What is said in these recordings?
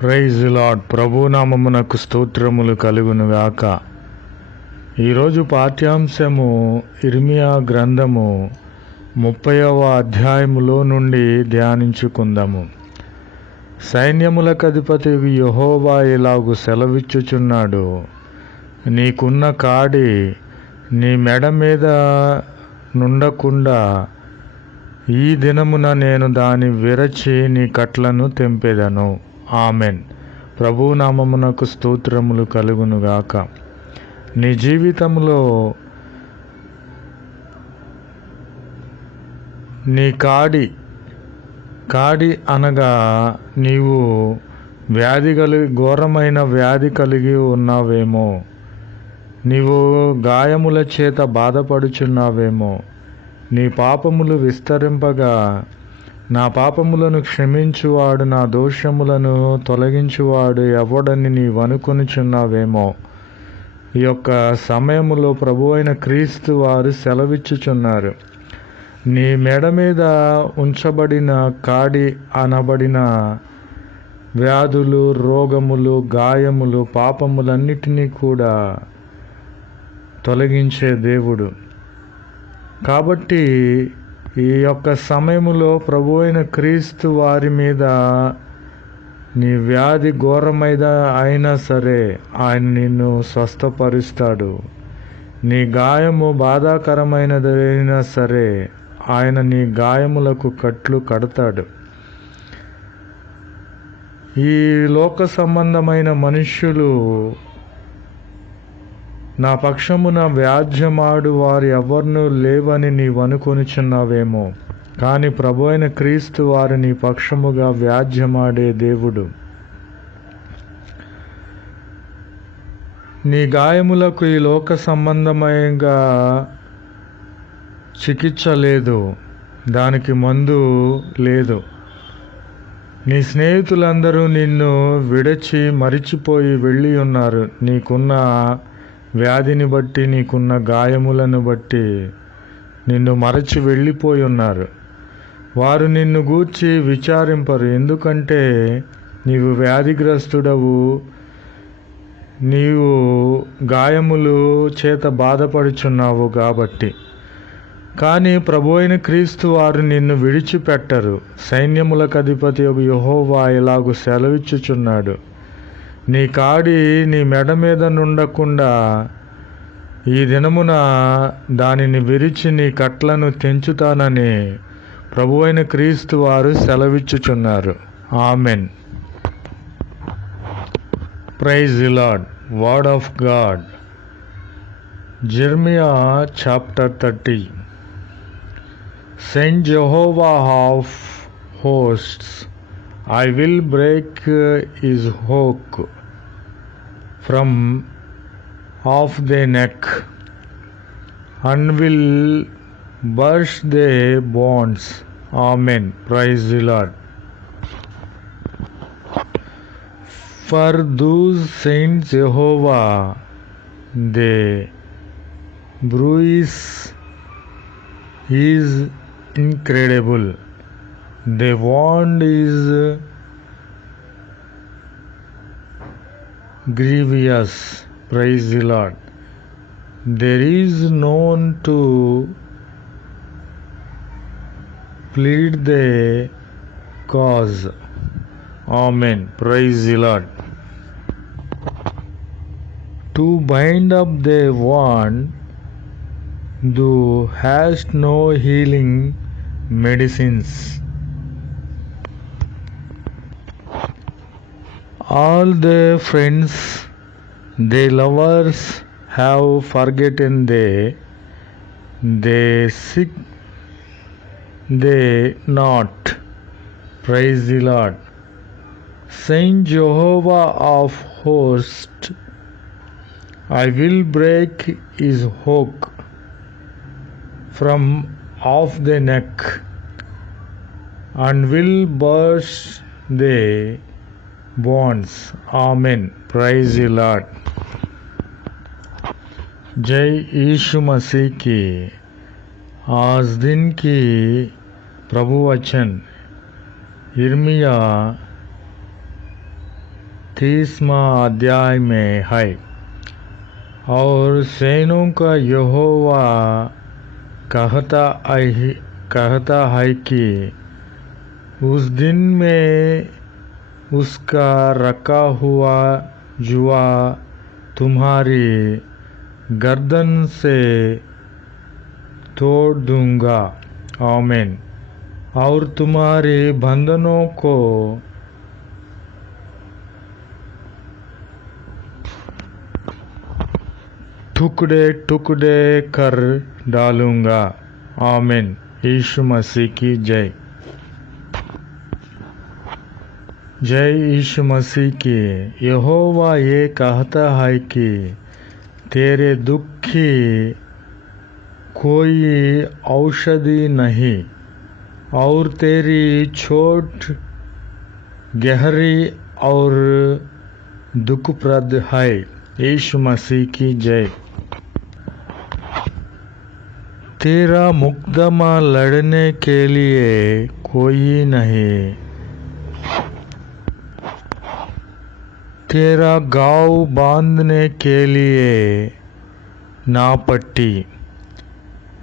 Praise lord. ప్రభు నామమునకు స్తోత్రములు కలుగునుగాక. ఈరోజు పాఠ్యాంశము ఇర్మియా గ్రంథము 30వ అధ్యాయములో నుండి ధ్యానించుకుందాము. సైన్యములకు అధిపతి యెహోవా ఇలాగు సెలవిచ్చుచున్నాడు, నీకున్న కాడి నీ మెడ మీద నుండకుండా ఈ దినమున నేను దాని విరచి నీ కట్లను తెంపెదను. ఆమెన్. ప్రభు నామమునకు స్తోత్రములు కలుగునుగాక. నీ జీవితంలో నీ కాడి అనగా నీవు ఘోరమైన వ్యాధి కలిగి ఉన్నావేమో, నీవు గాయముల చేత బాధపడుచున్నావేమో, నీ పాపములు విస్తరింపగా నా పాపములను క్షమించువాడు, నా దోషములను తొలగించువాడు ఎవడని నీవనుకొనుచున్నావేమో. ఈ యొక్క సమయములో ప్రభువైన క్రీస్తు వారు సెలవిచ్చుచున్నారు, నీ మెడ మీద ఉంచబడిన కాడి అనబడిన వ్యాధులు, రోగములు, గాయములు, పాపములన్నిటినీ కూడా తొలగించే దేవుడు. కాబట్టి ఈ యొక్క సమయములో ప్రభువైన క్రీస్తు వారి మీద నీ వ్యాధి ఘోరమైన అయినా సరే ఆయన నిన్ను స్వస్థపరుస్తాడు. నీ గాయము బాధాకరమైనదైనా సరే ఆయన నీ గాయములకు కట్లు కడతాడు. ఈ లోక సంబంధమైన మనుష్యులు నా పక్షమున వ్యాజ్యమాడు వారు ఎవరినూ లేవని నీవనుకొనుచున్నావేమో, కానీ ప్రభువైన క్రీస్తు వారు నీ పక్షముగా వ్యాజ్యమాడే దేవుడు. నీ గాయములకు ఈ లోక సంబంధంగా చికిత్స లేదు, దానికి మందు లేదు. నీ స్నేహితులందరూ నిన్ను విడిచి మరిచిపోయి వెళ్ళి ఉన్నారు. నీకున్న వ్యాధిని బట్టి, నీకున్న గాయములను బట్టి నిన్ను మరచి వెళ్ళిపోయి ఉన్నారు. వారు నిన్ను గూర్చి విచారింపరు, ఎందుకంటే నీవు వ్యాధిగ్రస్తుడవు, నీవు గాయములు చేత బాధపడుచున్నావు కాబట్టి. కానీ ప్రభువైన క్రీస్తు వారు నిన్ను విడిచిపెట్టరు. సైన్యములకు అధిపతి యెహోవా ఇలాగు సెలవిచ్చుచున్నాడు, నీ కాడి నీ మెడ మీద నుండకుండా ఈ దినమున దానిని విరిచి నీ కట్లను తెంచుతానని ప్రభువైన క్రీస్తు వారు సెలవిచ్చుచున్నారు. Amen. Praise the Lord. Word of God. Jeremiah chapter 30. Saint Jehovah of hosts, I will break his yoke from off their neck, and will burst their bonds. Amen. Praise the Lord. For those saints Jehovah, they bruise is incredible. The wound is grievous. Praise the Lord. There is none to plead the cause. Amen. Praise the Lord. To bind up the wound, thou hast no healing medicines. All the friends, the lovers have forgotten they seek they not. Praise the Lord. Saint Jehovah of hosts, I will break his yoke from off the neck, and will burst the bonds. Amen. Praise the Lord. जय यीशु मसीह की। आज दिन की प्रभु वचन इर्मिया 30वां अध्याय में है। और सेनों का यहोवा कहता है कि उस दिन में उसका रखा हुआ जुआ तुम्हारी गर्दन से तोड़ दूंगा। आमीन। और तुम्हारे बंधनों को टुकड़े टुकड़े कर डालूंगा। आमीन। यीशु मसीह की जय। जय यीशु मसीह की। यहोवा ये कहता है कि तेरे दुख की कोई औषधि नहीं और तेरी चोट गहरी और दुखप्रद है। यीशु मसीह की जय। तेरा मुकदमा लड़ने के लिए कोई नहीं, तेरा घाव बांधने के लिए ना पट्टी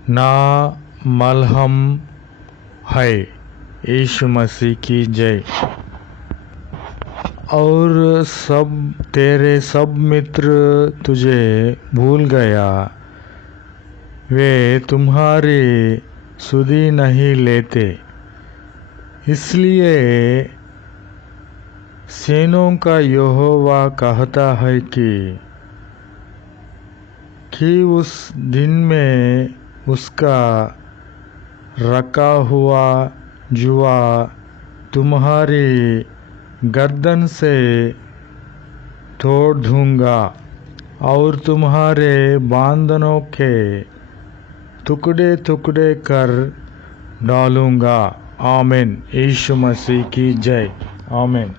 ना मलहम है। यीशु मसीह की जय। और तेरे सब मित्र तुझे भूल गया, वे तुम्हारी सुधि नहीं लेते। इसलिए सेनों का यहोवा कहता है कि उस दिन में उसका रखा हुआ जुआ तुम्हारी गर्दन से तोड़ दूंगा और तुम्हारे बंधनों के टुकड़े टुकड़े कर डालूंगा। आमीन। यीशु मसीह की जय। आमीन।